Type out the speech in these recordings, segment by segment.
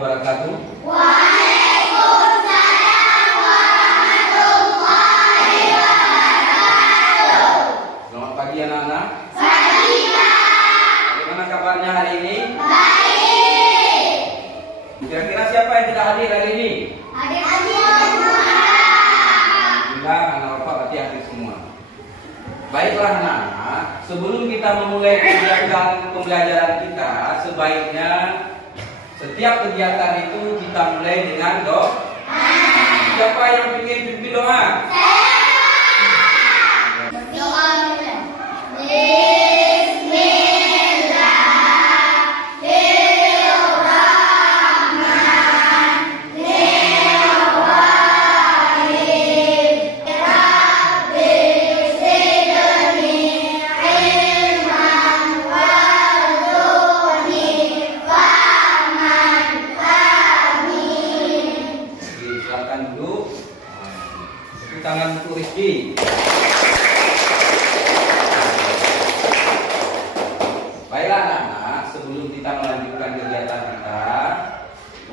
wabarakatuh. Waalaikumsalam warahmatullahi wabarakatuh. Selamat pagi anak-anak. Pagi, Pak. Bagaimana kabarnya hari ini? Baik. Kira-kira siapa yang tidak hadir hari ini? Adik-adik semua. Alhamdulillah, anak bapak berarti hadir semua. Baiklah anak-anak, sebelum kita memulai kegiatan pembelajaran kita, sebaiknya setiap kegiatan itu kita mulai dengan doa. Siapa yang ingin pimpin doa? Doa. Silakan duduk. Tepuk tangan untuk Rizky. Baiklah anak-anak, sebelum kita melanjutkan kegiatan kita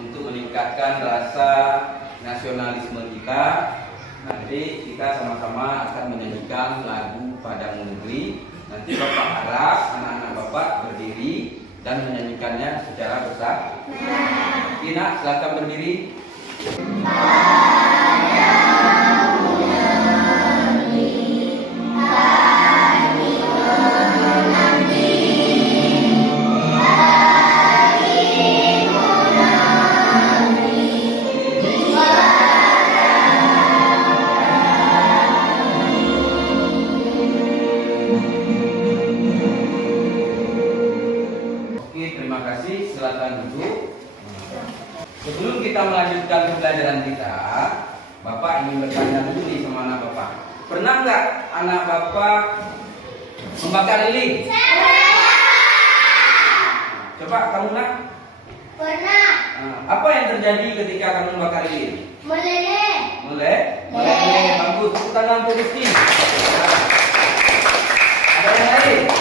untuk meningkatkan rasa nasionalisme kita, nanti kita sama-sama akan menyanyikan lagu Padang Negeri. Nanti Bapak harap anak-anak Bapak berdiri dan menyanyikannya secara bersama. Tina, silakan berdiri. Oke, terima kasih. Silakan duduk. Sebelum kita melanjutkan pembelajaran kita, Bapak ingin bertanya dulu nih sama anak Bapak. Pernah nggak anak Bapak membakar lilin? Coba kamu nak. Pernah. Apa yang terjadi ketika kamu membakar lilin? Meleleh. Meleleh. Bagus. Tepuk tangan untuk Rizky. Ada yang lain?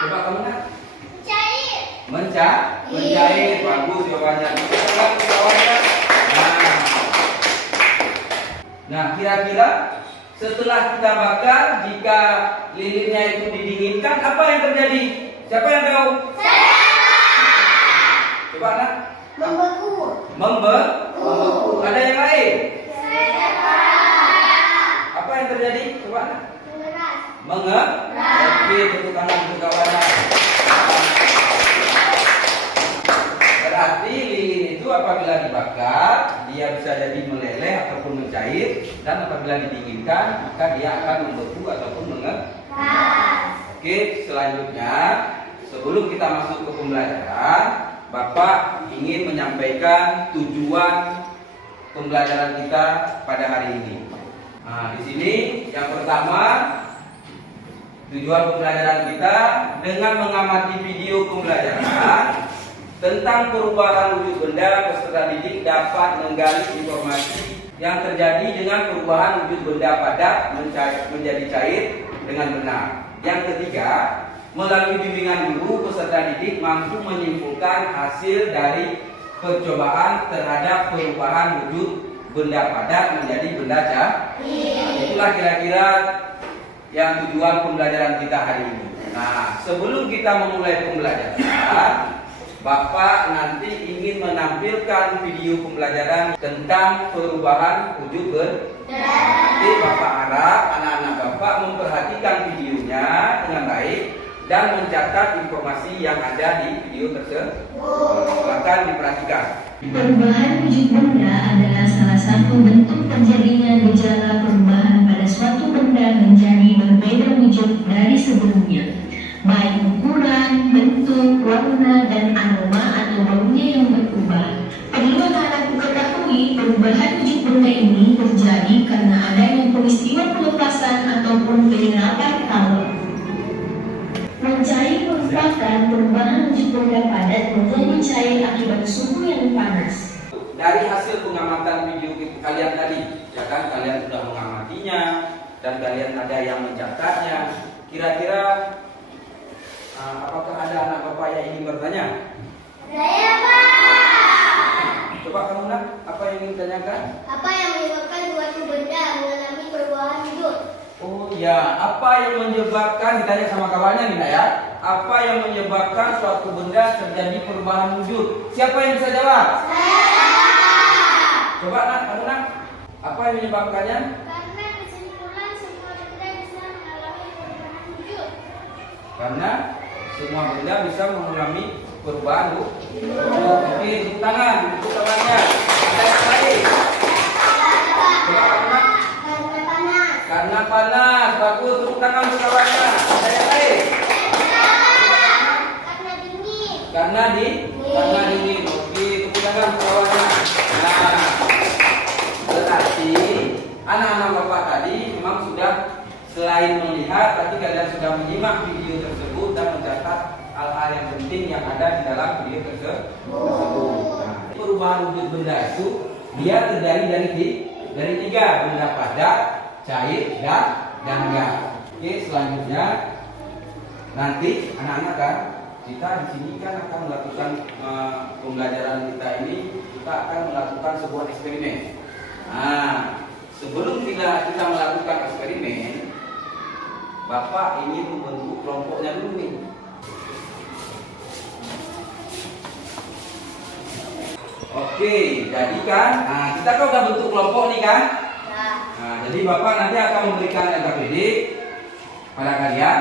Coba kamu nak. Mencair. Bagus jawabannya. Nah, kira-kira setelah kita bakar, jika lilinnya itu didinginkan, apa yang terjadi? Siapa yang tahu? Coba nak. Membeku. Ada yang lain? Apa yang terjadi? Coba nak. Oke, tepuk tangan untuk kawannya. Berarti lilin itu apabila dibakar, dia bisa jadi meleleh ataupun mencair, dan apabila didinginkan, maka dia akan membeku ataupun mengeras. Oke, selanjutnya sebelum kita masuk ke pembelajaran, Bapak ingin menyampaikan tujuan pembelajaran kita pada hari ini. Nah, di sini yang pertama, tujuan pembelajaran kita dengan mengamati video pembelajaran tentang perubahan wujud benda, peserta didik dapat menggali informasi yang terjadi dengan perubahan wujud benda padat menjadi cair dengan benar. Yang ketiga, melalui bimbingan guru, peserta didik mampu menyimpulkan hasil dari percobaan terhadap perubahan wujud benda padat menjadi benda cair. Itulah kira-kira yang tujuan pembelajaran kita hari ini. Nah, sebelum kita memulai pembelajaran, Bapak nanti ingin menampilkan video pembelajaran tentang perubahan wujud benda. Jadi Bapak harap anak-anak Bapak memperhatikan videonya dengan baik dan mencatat informasi yang ada di video tersebut. Silakan diperhatikan. Perubahan wujud benda adalah salah satu bentuk terjadinya gejala perubahan pada suatu benda menjadi berbeda wujud dari sebelumnya, baik ukuran, bentuk, warna, dan aroma atau baunya yang berubah. Perlu anak-anak ketahui, perubahan wujud benda ini terjadi karena adanya peristiwa pelepasan ataupun penyerapan kalor. Mencair merupakan perubahan wujud benda padat menjadi cair akibat suhu yang panas. Dari hasil pengamatan video kalian tadi, ya kan, kalian sudah mengamatinya dan kalian ada yang mencatatnya. Kira-kira apakah ada anak bapak yang ingin bertanya? Saya Pak. Coba kamu nak, apa yang ingin ditanyakan? Apa yang menyebabkan suatu benda mengalami perubahan wujud? Oh ya, apa yang menyebabkan, ditanya sama kawannya nih nak ya. Apa yang menyebabkan suatu benda terjadi perubahan wujud? Siapa yang bisa jawab? Saya. Coba nak, kamu nak, apa yang menyebabkannya? Karena kesimpulan semua benda bisa mengalami perubahan wujud. Karena semua benda bisa mengalami perubahan wujud. Oke, tepuk tangan, tepuk tangannya. Ada yang lain? Coba kamu nak. Karena panas. Karena panas, bagus, tepuk tangan untuk kawannya. Ada yang lain? Karena dingin. Karena dingin. Oke, tepuk tangan untuk kawannya. Nah, berarti anak-anak bapak tadi memang sudah selain melihat, tapi kalian sudah menyimak video tersebut dan mencatat hal-hal yang penting yang ada di dalam video tersebut. Nah, perubahan wujud benda itu dia terjadi dari tiga: benda padat, cair, dan gas. Oke, selanjutnya nanti anak-anak kan kita di sini kan akan melakukan pembelajaran kita ini, kita akan melakukan sebuah eksperimen. Nah, sebelum kita melakukan eksperimen, Bapak ingin membentuk kelompoknya dulu nih. Oke, jadi kan, nah kita kan udah bentuk kelompok nih kan. Nah, jadi Bapak nanti akan memberikan NKPD pada kalian.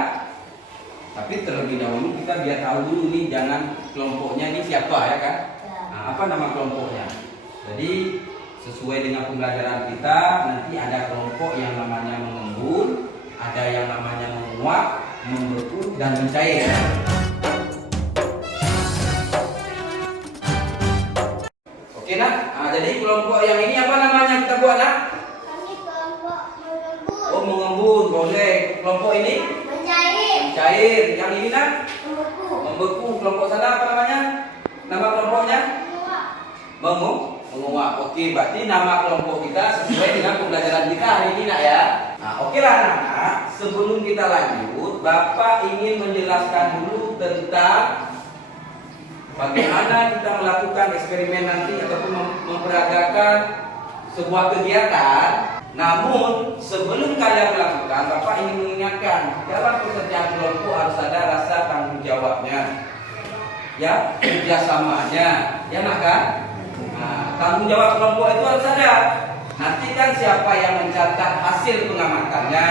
Tapi terlebih dahulu kita biar tahu dulu nih, jangan kelompoknya ini siapa ya kan. Nah, apa nama kelompoknya? Jadi sesuai dengan pembelajaran kita, nanti ada kelompok yang namanya mengembun, ada yang namanya menguap, membeku, dan mencair. Oke nak, nah, jadi kelompok yang ini apa namanya kita buat nak? Kami kelompok mengembun. Oh mengembun, boleh. Kelompok ini? Mencair. Cair. Yang ini nak? Membeku. Membeku. Kelompok sana apa namanya? Nama kelompoknya? Menguap. Menguap. Oke, berarti nama kelompok kita sesuai dengan pembelajaran kita hari ini nak ya. Nah, oke lah anak-anak. Sebelum kita lanjut, Bapak ingin menjelaskan dulu tentang bagaimana kita melakukan eksperimen nanti ataupun memperagakan sebuah kegiatan. Namun sebelum kalian melakukan, Bapak ingin mengingatkan dalam pekerjaan kelompok harus ada rasa tanggung jawabnya, ya, kerjasamanya, ya nak kan? Nah, tanggung jawab kelompok itu harus ada. Nanti kan siapa yang mencatat hasil pengamatannya,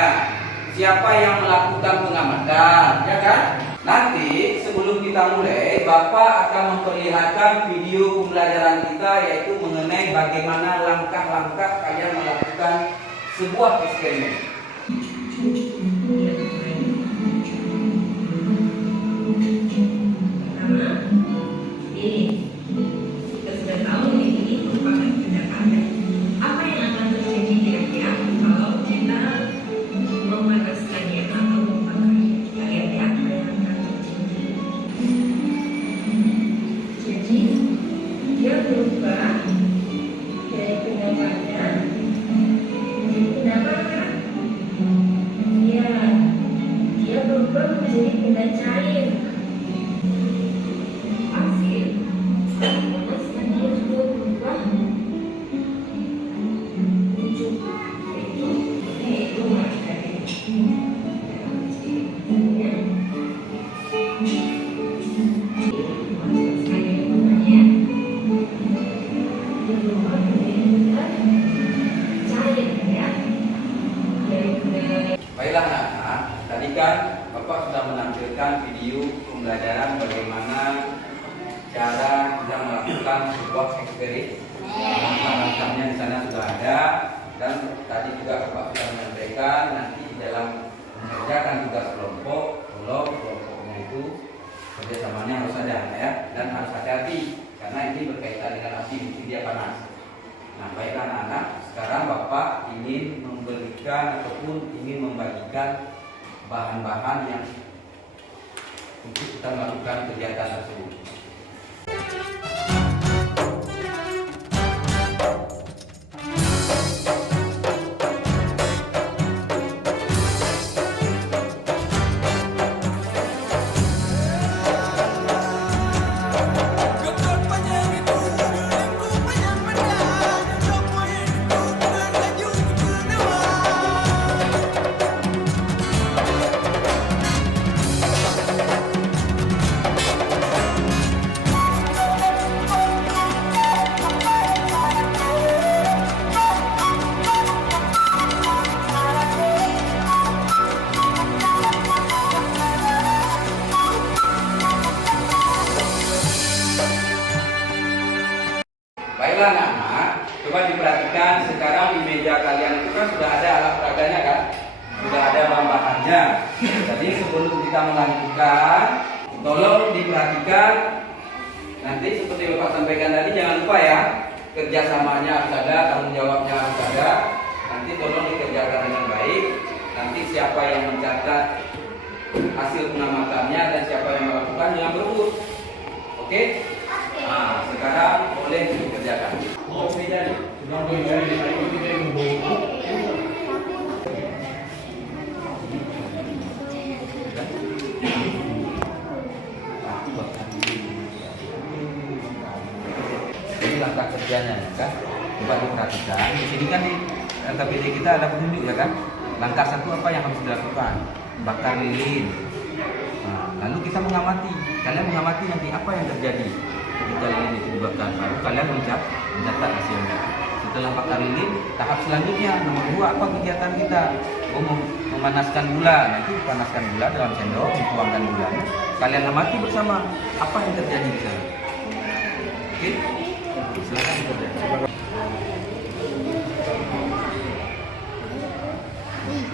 siapa yang melakukan pengamatan, ya kan? Nanti sebelum kita mulai, Bapak akan memperlihatkan video pembelajaran kita, yaitu mengenai bagaimana langkah-langkah kalian melakukan sebuah eksperimen. Pertama, ini kita sudah tahu ini merupakan benda padat. Apa yang akan terjadi kira-kira kalau kita memanaskannya atau membakarnya? Kita lihat ya apa yang akan terjadi. Jadi dia berubah dari benda padat menjadi benda bakar. Ya, dia berubah menjadi benda cair. Pasir, panaskan dia juga berubah wujud, yaitu materi. Baiklah anak-anak, tadi kan Bapak sudah menampilkan video pembelajaran bagaimana cara kita melakukan sebuah eksperimen. Langkah-langkahnya di sana sudah ada, dan tadi juga Bapak sudah menyampaikan nanti dalam mengerjakan tugas kelompok, kalau kelompoknya itu kerjasamanya harus ada ya, dan harus hati-hati karena ini berkaitan dengan api, mungkin dia panas. Nah, baiklah anak-anak, sekarang Bapak ingin memberikan ataupun ingin membagikan bahan-bahan yang untuk kita melakukan kegiatan tersebut. Ya, jadi sebelum kita melanjutkan, tolong diperhatikan. Nanti seperti Bapak sampaikan tadi, jangan lupa ya, kerjasamanya harus ada, tanggung jawabnya harus ada. Nanti tolong dikerjakan dengan baik. Nanti siapa yang mencatat hasil pengamatannya dan siapa yang melakukan yang berebut. Oke? Nah, sekarang boleh dikerjakan. Oh, beda nih. Ini langkah kerjanya kan? Coba diperhatikan. Di sini kan di LKPD kita ada petunjuk ya kan? Langkah satu apa yang harus dilakukan? Bakar lilin. Nah, lalu kita mengamati. Kalian mengamati nanti apa yang terjadi ketika lilin itu dibakar. Lalu kalian mencatat hasilnya. Setelah bakar lilin, tahap selanjutnya nomor 2 apa kegiatan kita? Oh, memanaskan gula. Nanti panaskan gula dalam sendok, dituangkan gulanya. Kalian amati bersama apa yang terjadi di sana. Oke? Silakan dikerjakan.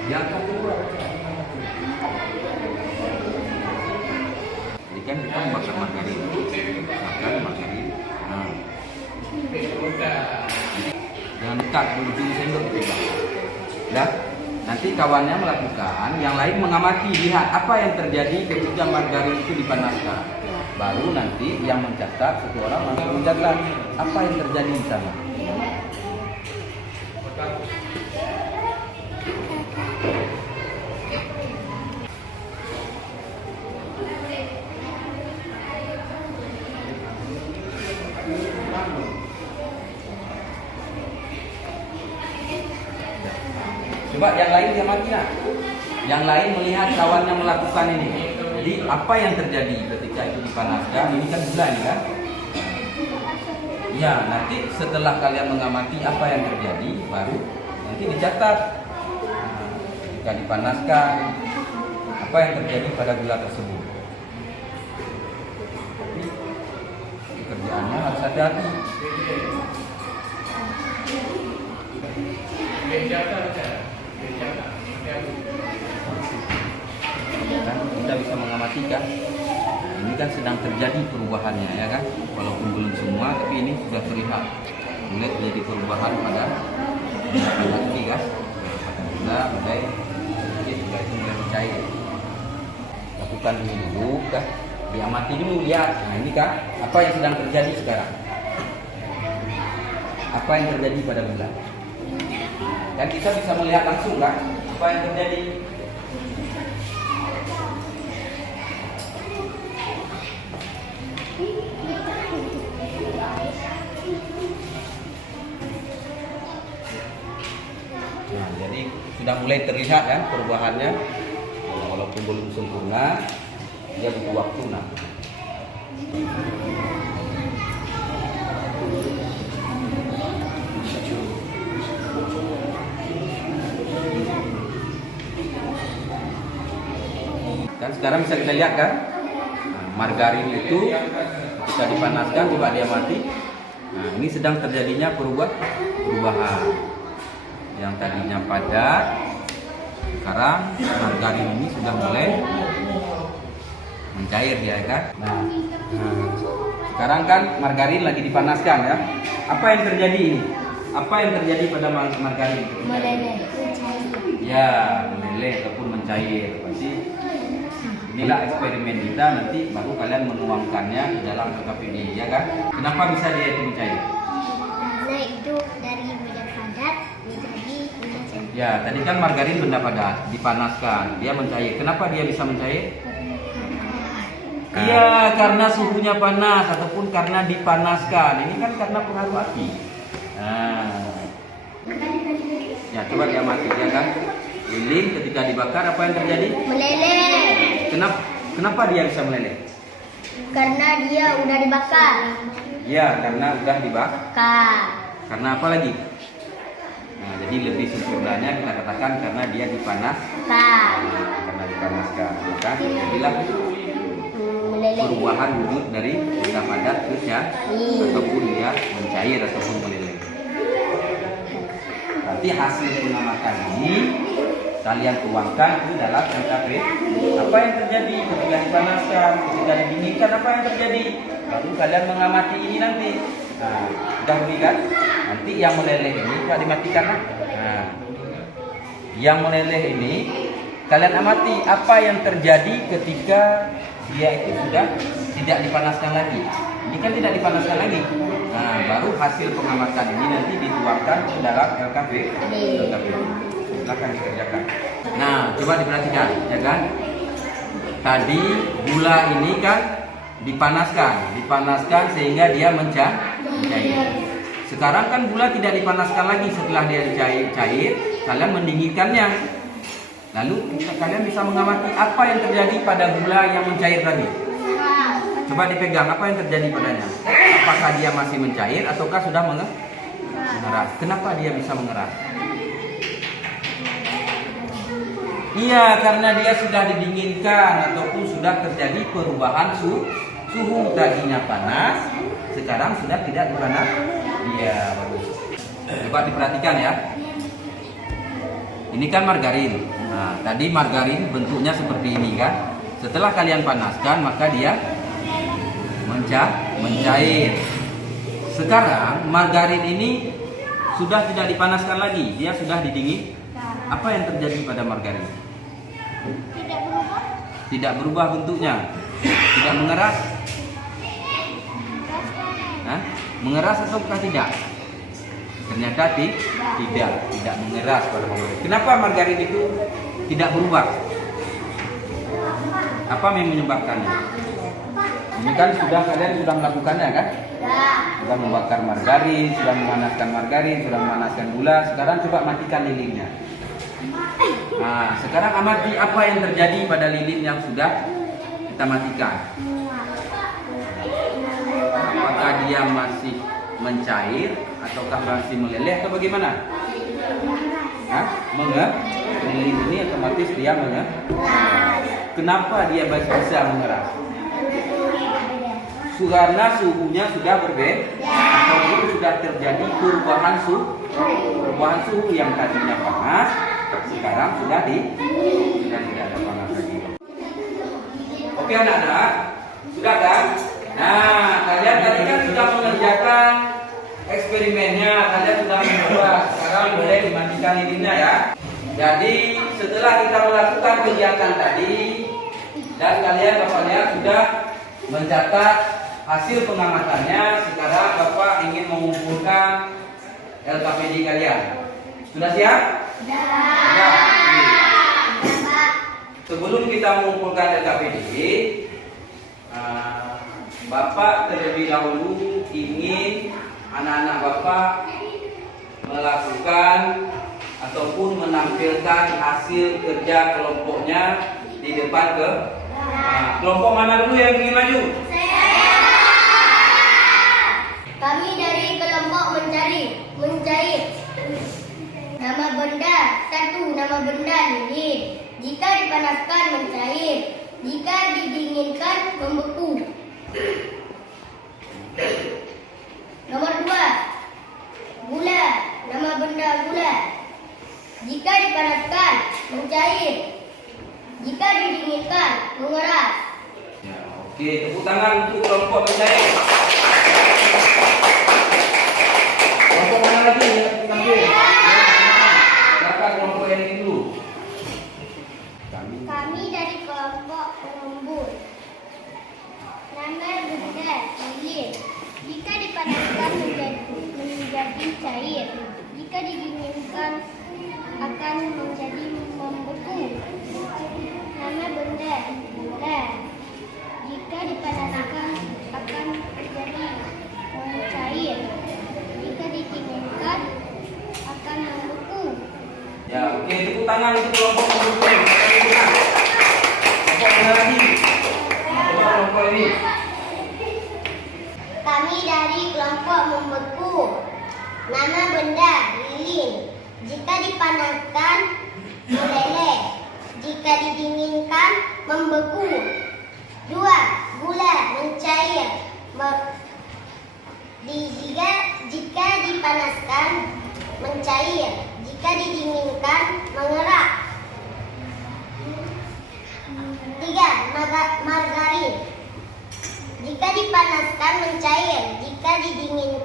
Yang kedua, jadi kan kita membakar margarin. Nah, jangan dekat di ujung sendok kita. Ya, nanti kawannya melakukan, yang lain mengamati, lihat apa yang terjadi ketika margarin itu dipanaskan. Baru nanti yang mencatat, satu orang langsung mencatat apa yang terjadi di sana. Coba yang lain dia mati lah. Yang lain melihat kawannya melakukan ini. Jadi apa yang terjadi ketika itu dipanaskan? Ini kan gula ini kan? Ya, nanti setelah kalian mengamati apa yang terjadi, baru nanti dicatat. Nah, jika dipanaskan, apa yang terjadi pada gula tersebut. Tapi pekerjaannya harus hati-hati. Kan kita bisa mengamati kan, nah, ini kan sedang terjadi perubahannya ya kan, walaupun belum semua tapi ini sudah terlihat mulai terjadi perubahan pada ini kan, pada mulai sedikit juga itu mulai mencair. Lakukan ini dulu kan, diamati dulu lihat. Nah ini kan apa yang sedang terjadi sekarang, apa yang terjadi pada gula. Dan kita bisa melihat langsung kan apa yang terjadi. Nah, jadi sudah mulai terlihat kan perubahannya. Nah, walaupun belum sempurna, dia butuh waktu nah. Kan sekarang bisa kita lihat kan, nah, margarin itu ketika dipanaskan coba dia mati. Nah ini sedang terjadinya perubahan. Yang tadinya padat, sekarang margarin ini sudah mulai mencair dia kan. Nah, sekarang kan margarin lagi dipanaskan ya. Apa yang terjadi ini? Apa yang terjadi pada margarin? Meleleh. Ya, meleleh ataupun mencair. Pasti inilah eksperimen kita, nanti baru kalian menuangkannya ke dalam LKPD ya kan. Kenapa bisa dia itu mencair? Karena itu dari benda padat menjadi benda cair. Ya, tadi kan margarin benda padat, dipanaskan, dia mencair. Kenapa dia bisa mencair? Iya, karena suhunya panas ataupun karena dipanaskan. Ini kan karena pengaruh api. Nah, ya coba dia mati ya kan. Lilin ketika dibakar apa yang terjadi? Meleleh. Kenapa dia bisa meleleh? Karena dia udah dibakar. Ya, karena udah dibakar. Karena apa lagi? Nah, jadi lebih sempurnanya kita katakan karena dia dipanaskan. Karena dipanaskan, maka jadilah perubahan wujud dari benda padat ke cair ataupun dia mencair ataupun meleleh. Nanti hasil pengamatan ini kalian tuangkan ke dalam LKP. Apa yang terjadi ketika dipanaskan, ketika didinginkan, apa yang terjadi? Lalu kalian mengamati ini nanti. Nah, sudah beri kan? Nanti yang meleleh ini coba dimatikan. Nah, yang meleleh ini kalian amati apa yang terjadi ketika dia itu sudah tidak dipanaskan lagi. Ini kan tidak dipanaskan lagi. Nah, baru hasil pengamatan ini nanti dituangkan ke dalam LKP. Silakan dikerjakan. Nah, coba diperhatikan, ya kan? Tadi gula ini kan dipanaskan sehingga dia mencair. Sekarang kan gula tidak dipanaskan lagi, setelah dia cair, kalian mendinginkannya. Lalu kalian bisa mengamati apa yang terjadi pada gula yang mencair tadi. Coba dipegang, apa yang terjadi padanya? Apakah dia masih mencair ataukah sudah mengeras? Kenapa dia bisa mengeras? Iya, karena dia sudah didinginkan ataupun sudah terjadi perubahan suhu. Tadinya panas, sekarang sudah tidak dipanas. Iya, bagus. Coba diperhatikan ya. Ini kan margarin. Nah, tadi margarin bentuknya seperti ini kan. Setelah kalian panaskan, maka dia mencair. Sekarang margarin ini sudah tidak dipanaskan lagi, dia sudah didingin. Apa yang terjadi pada margarin? Tidak berubah. Tidak berubah bentuknya. Tidak mengeras. Hah? Mengeras ataukah tidak? Ternyata tidak mengeras pada margarin. Kenapa margarin itu tidak berubah? Apa yang menyebabkannya? Ini kan kalian sudah melakukannya kan? Sudah membakar margarin, sudah memanaskan margarin, sudah memanaskan gula. Sekarang coba matikan lilinnya. Nah, sekarang amati apa yang terjadi pada lilin yang sudah kita matikan. Apakah dia masih mencair ataukah masih meleleh atau bagaimana? Hah? Lilin ini otomatis dia mengeras. Kenapa dia bisa mengeras? Karena suhunya sudah berbeda ataupun sudah terjadi perubahan suhu yang tadinya panas sekarang sudah tidak ada panas lagi. Oke anak-anak, sudah kan? Nah, kalian tadi kan sudah mengerjakan eksperimennya, kalian sudah mencoba. Sekarang boleh dimatikan lilinnya ya. Jadi setelah kita melakukan kegiatan tadi dan kalian sudah mencatat hasil pengamatannya, sekarang Bapak ingin mengumpulkan LKPD kalian. Sudah siap? Sudah. Sebelum kita mengumpulkan LKPD, Bapak terlebih dahulu ingin anak-anak Bapak melakukan ataupun menampilkan hasil kerja kelompoknya di depan kelompok mana dulu yang ingin maju? Kami dari kelompok mencair. Nama benda 1, nama benda lilin. Jika dipanaskan mencair, jika didinginkan membeku. Nomor 2, gula. Nama benda gula. Jika dipanaskan mencair, jika didinginkan mengeras. Ya, oke, tepuk tangan untuk kelompok mencair. Kelompok mana lagi ya? Siapa kelompok yang ini dulu? Kami dari kelompok pengembun. Nama benda lilin. Jika dipanaskan menjadi cair, jika didinginkan akan menjadi membeku. Nama benda gula. Jika dipanaskan akan menjadi mencair, jika didinginkan akan membeku. Ya, oke, tepuk tangan untuk kelompok pengembun. Kelompok mana lagi? Coba kelompok ini. Kami dari kelompok membeku. Nama benda lilin. Jika dipanaskan meleleh, jika didinginkan membeku. 2. Gula mencair. Jika dipanaskan mencair, jika didinginkan mengeras.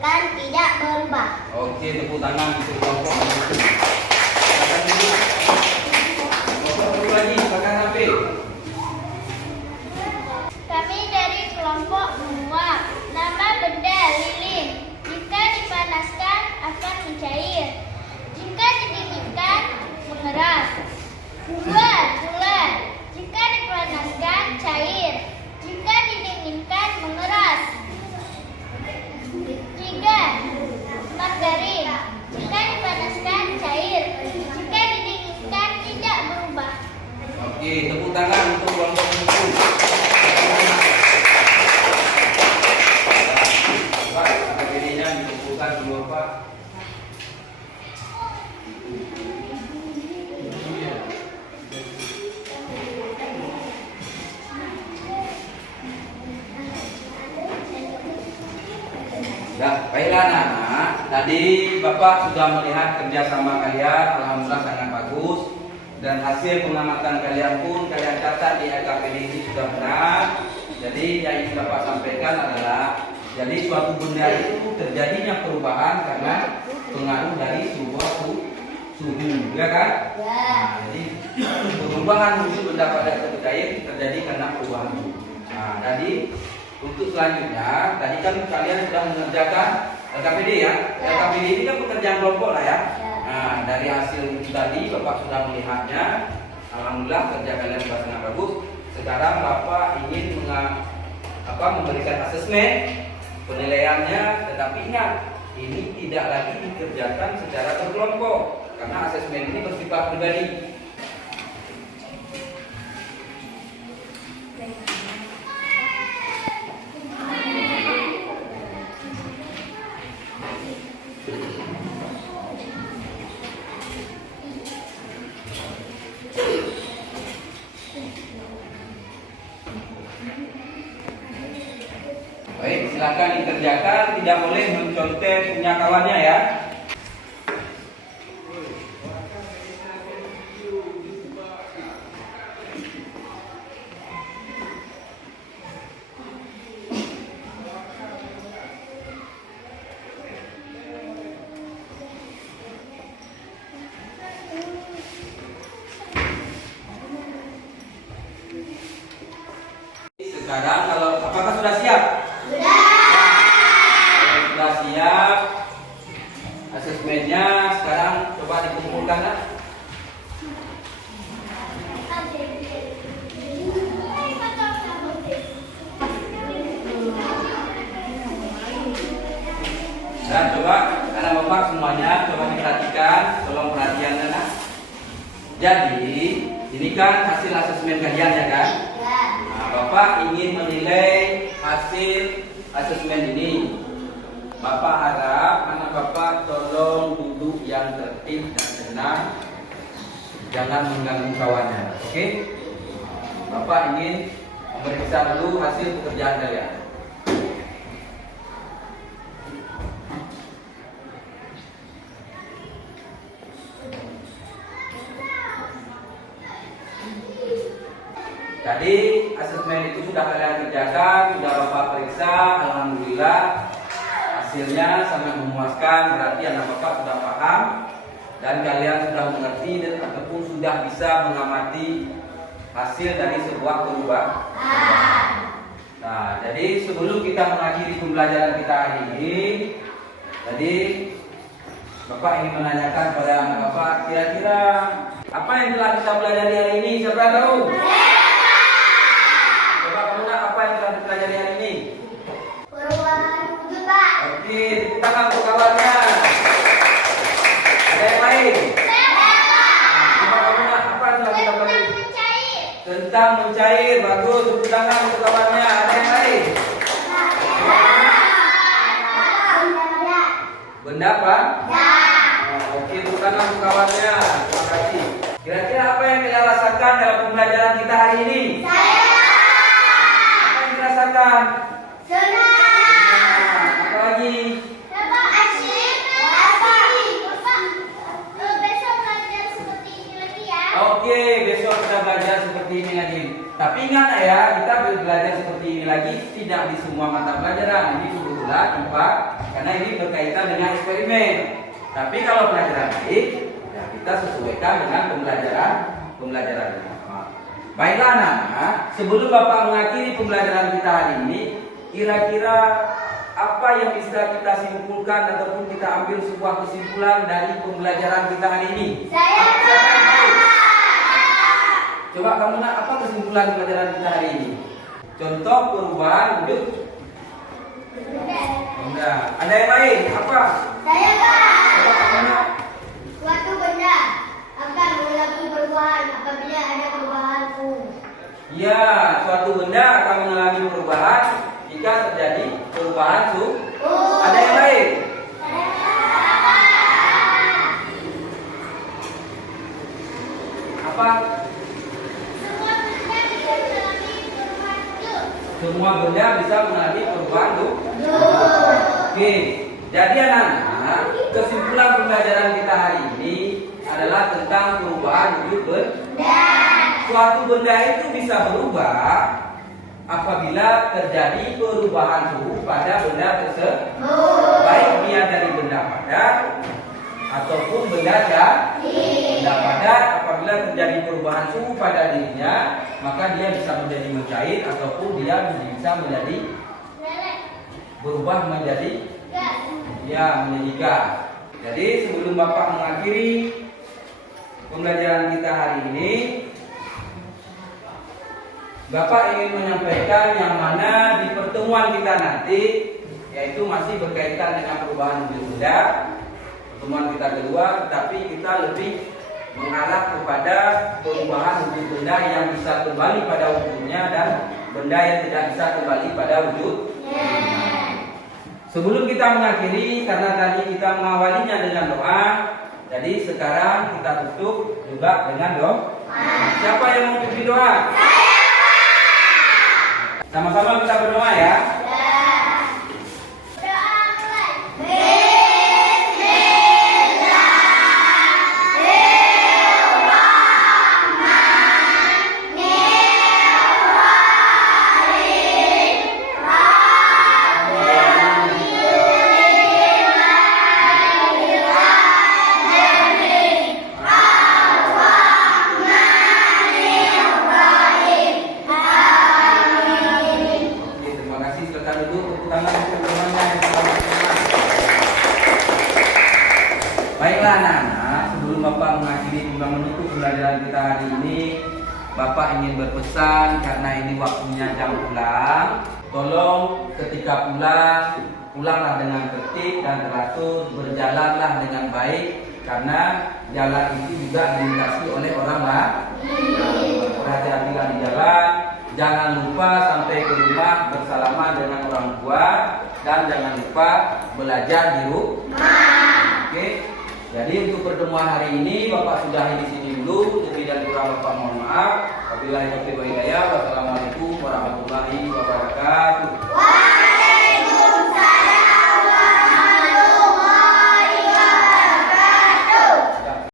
dan tidak berubah. Oke, tepuk tangan untuk kelompok yang itu. Silakan dulu. Kelompok dulu lagi, silakan HP. Kami dari kelompok menguap. Nama benda lilin. Jika dipanaskan akan mencair. Jika didinginkan mengeras. 2. Bulan. Jika dipanaskan cair. Jika didinginkan mengeras. 3. Margarin. Jika dipanaskan cair. Jika didinginkan tidak berubah. Oke, tepuk tangan untuk kelompok itu. Pak, APBD-nya dikumpulkan dulu, Pak. Ya, baiklah anak-anak. Tadi Bapak sudah melihat kerjasama kalian, alhamdulillah sangat bagus. Dan hasil pengamatan kalian pun kalian catat di LKPD ini sudah benar. Jadi yang ingin Bapak sampaikan adalah, jadi suatu benda itu terjadinya perubahan karena pengaruh dari sebuah suhu, ya kan? Nah, jadi perubahan suhu benda pada suatu cair terjadi karena perubahan suhu. Nah, jadi untuk selanjutnya, tadi kan kalian sudah mengerjakan LKPD ya. LKPD ini kan pekerjaan kelompok lah ya. Nah, dari hasil itu tadi Bapak sudah melihatnya. Alhamdulillah kerja kalian sudah sangat bagus. Sekarang Bapak ingin memberikan asesmen penilaiannya, tetapi ingat ini tidak lagi dikerjakan secara berkelompok karena asesmen ini bersifat pribadi. Baik, silakan dikerjakan, tidak boleh mencontek punya kawannya ya. Sekarang apakah sudah siap? Sudah siap. Asesmennya sekarang coba dikumpulkan lah. Dan coba anak bapak semuanya coba diperhatikan, tolong perhatian anak. Jadi ini kan hasil asesmen kalian ya kan? Nah, bapak ingin menilai hasil asesmen ini. Bapak harap anak bapak tolong duduk yang tertib dan tenang, jangan mengganggu kawannya. Oke? Bapak ingin memeriksa dulu hasil pekerjaan kalian. Jadi asesmen itu sudah kalian kerjakan, sudah bapak periksa, alhamdulillah hasilnya sangat memuaskan. Berarti anak bapak sudah paham dan kalian sudah mengerti dan ataupun sudah bisa mengamati hasil dari sebuah perubahan. Nah, jadi sebelum kita mengakhiri pembelajaran kita hari ini, jadi bapak ingin menanyakan pada anak bapak, kira-kira apa yang telah kita pelajari hari ini? Siapa yang tahu? Apa yang telah dipelajari hari ini? Perubahan wujud, Pak. Oke, tepuk tangan untuk kawannya. Ada yang lain? Apa yang telah kita pelajari? Tentang mencair. Bagus, tepuk tangan untuk kawannya. Ada yang lain? Benda apa? Oke, tepuk tangan untuk kawannya. Terima kasih. Kira-kira apa yang kita rasakan dalam pembelajaran kita hari ini? Rasakan Senang. apa lagi? Bapak asyik. Bapak besok belajar seperti ini lagi ya. Oke, besok kita belajar seperti ini lagi. Tapi ingat ya, kita belajar seperti ini lagi tidak di semua mata pelajaran. Ini dulu bulan, IPA, karena ini berkaitan dengan eksperimen. Tapi kalau pelajaran baik, ya kita sesuaikan dengan pembelajaran. Baiklah anak-anak, sebelum Bapak mengakhiri pembelajaran kita hari ini, kira-kira apa yang bisa kita simpulkan ataupun kita ambil sebuah kesimpulan dari pembelajaran kita hari ini? Coba kamu nak, apa kesimpulan pembelajaran kita hari ini? Contoh perubahan wujud benda. Ada yang lain? Apa? Saya Pak. Coba kamu nak. Suatu benda akan mengalami perubahan apabila ada perubahan suhu. Ya, suatu benda akan mengalami perubahan jika terjadi perubahan suhu. Ada yang lain? Apa? Semua benda bisa mengalami perubahan suhu. Semua benda bisa mengalami perubahan suhu. Oke, jadi anak-anak, kesimpulan pembelajaran kita hari ini adalah tentang perubahan wujud benda. Suatu benda itu bisa berubah apabila terjadi perubahan suhu pada benda tersebut, baik dia dari benda padat ataupun benda padat. Apabila terjadi perubahan suhu pada dirinya, maka dia bisa menjadi mencair ataupun dia bisa menjadi berubah menjadi menjadi gas. Jadi sebelum Bapak mengakhiri pembelajaran kita hari ini, Bapak ingin menyampaikan yang mana di pertemuan kita nanti, yaitu masih berkaitan dengan perubahan wujud benda. Pertemuan kita kedua, tetapi kita lebih mengarah kepada perubahan wujud benda yang bisa kembali pada wujudnya dan benda yang tidak bisa kembali pada wujudnya. Sebelum kita mengakhiri, karena tadi kita mengawalinya dengan doa, jadi sekarang kita tutup juga dengan doa. Siapa yang mau pimpin doa? Sama-sama kita berdoa ya. Baiklah anak-anak, sebelum Bapak mengakhiri menutup pembelajaran kita hari ini, Bapak ingin berpesan karena ini waktunya jam pulang. Tolong ketika pulang, pulanglah dengan tertib dan teratur, berjalanlah dengan baik karena jalan itu juga dilintasi oleh orang lain. Berhati-hatilah di jalan, jangan lupa sampai ke rumah bersalaman dengan orang tua dan jangan lupa belajar di rumah. Oke. Jadi untuk pertemuan hari ini Bapak sudahi di sini dulu. Lebih dan kurang Bapak mohon maaf. Wabillahi taufiq wal hidayah. Wassalamualaikum warahmatullahi wabarakatuh.